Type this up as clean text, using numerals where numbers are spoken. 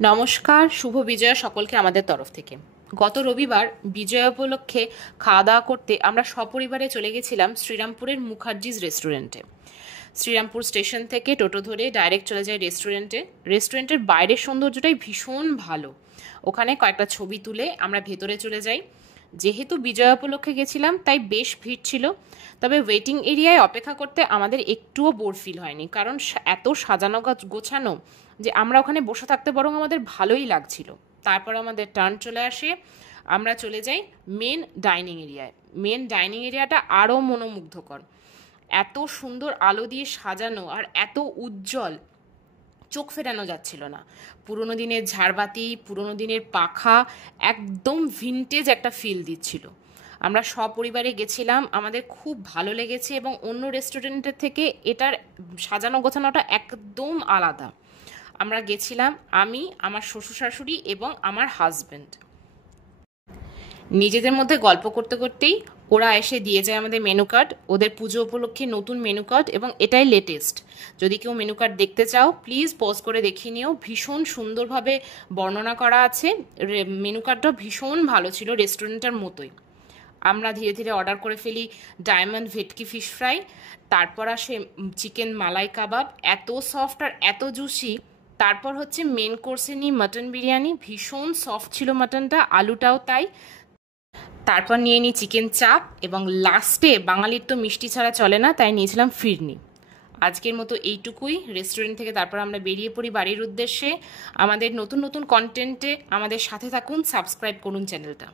নমস্কার, শুভ বিজয়া সকলকে আমাদের তরফ থেকে। গত রবিবার বিজয়া উপলক্ষে খাওয়া দাওয়া করতে আমরা সপরিবারে চলে গেছিলাম শ্রীরামপুরের মুখার্জিজ রেস্টুরেন্টে। শ্রীরামপুর স্টেশন থেকে টোটো ধরে ডাইরেক্ট চলে যায় রেস্টুরেন্টে। রেস্টুরেন্টের বাইরের সৌন্দর্যটাই ভীষণ ভালো। ওখানে কয়েকটা ছবি তুলে আমরা ভেতরে চলে যাই। যেহেতু বিজয়া উপলক্ষে গেছিলাম তাই বেশ ভিড় ছিল, তবে ওয়েটিং এরিয়ায় অপেক্ষা করতে আমাদের একটুও বোর ফিল হয়নি, কারণ এত সাজানো গোছানো যে আমরা ওখানে বসে থাকতে বরং আমাদের ভালোই লাগছিল। তারপর আমাদের টার্ন চলে আসে, আমরা চলে যাই মেন ডাইনিং এরিয়ায়। মেন ডাইনিং এরিয়াটা আরও মনোমুগ্ধকর, এত সুন্দর আলো দিয়ে সাজানো আর এত উজ্জ্বল, চোখ ফেরানো যাচ্ছিল না। পুরোনো দিনের ঝাড়বাতি, পুরোনো দিনের পাখা, একদম ভিনটেজ একটা ফিল দিচ্ছিল। আমরা সপরিবারে গেছিলাম, আমাদের খুব ভালো লেগেছে এবং অন্য রেস্টুরেন্টের থেকে এটার সাজানো গোছানোটা একদম আলাদা। আমরা গেছিলাম আমি, আমার শ্বশুর শাশুড়ি এবং আমার হাজব্যান্ড। নিজেদের মধ্যে গল্প করতে করতেই ওরা এসে দিয়ে যায় আমাদের মেনু কার্ড। ওদের পুজো উপলক্ষে নতুন মেনু কার্ড এবং এটাই লেটেস্ট। যদি কেউ মেনু কার্ড দেখতে চাও প্লিজ পজ করে দেখে নিও, ভীষণ সুন্দরভাবে বর্ণনা করা আছে। মেনু কার্ডটাও ভীষণ ভালো ছিল, রেস্টুরেন্টের মতোই। আমরা ধীরে ধীরে অর্ডার করে ফেলি ডায়মন্ড ভেটকি ফিশ ফ্রাই, তারপর আসে চিকেন মালাই কাবাব, এত সফট আর এত জুসি। তারপর হচ্ছে মেন কোর্সে নিই মাটন বিরিয়ানি, ভীষণ সফট ছিল মাটনটা, আলুটাও তাই। তারপর নিয়ে নিই চিকেন চাপ এবং লাস্টে বাঙালির তো মিষ্টি ছাড়া চলে না, তাই নিয়েছিলাম ফিরনি। আজকের মতো এইটুকুই। রেস্টুরেন্ট থেকে তারপর আমরা বেরিয়ে পড়ি বাড়ির উদ্দেশ্যে। আমাদের নতুন নতুন কন্টেন্টে আমাদের সাথে থাকুন, সাবস্ক্রাইব করুন চ্যানেলটা।